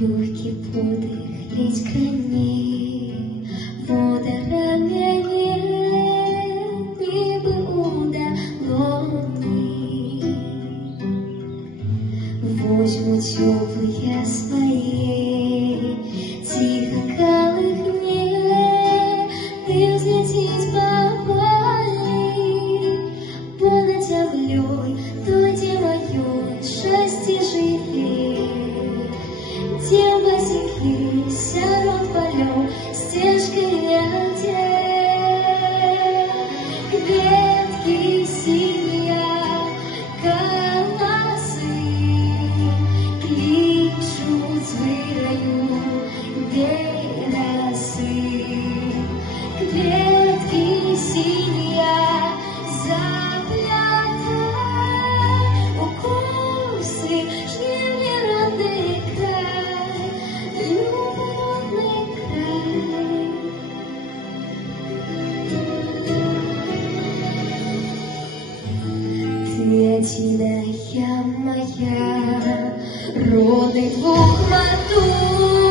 легкий подых, ледь крайней, вода ранее ніби у долоні. Возьму теплые свои, тихо колыхне, и взлететь повали понад землей, той, где мое счастье живет, где босикись от полет стежкой одет. Ветки синяя, колосы кличут звырою берасы. Ветки синяя, заплята, укусы, жнив неровный край, любовный край. Ты одиная моя, родный Бог матур.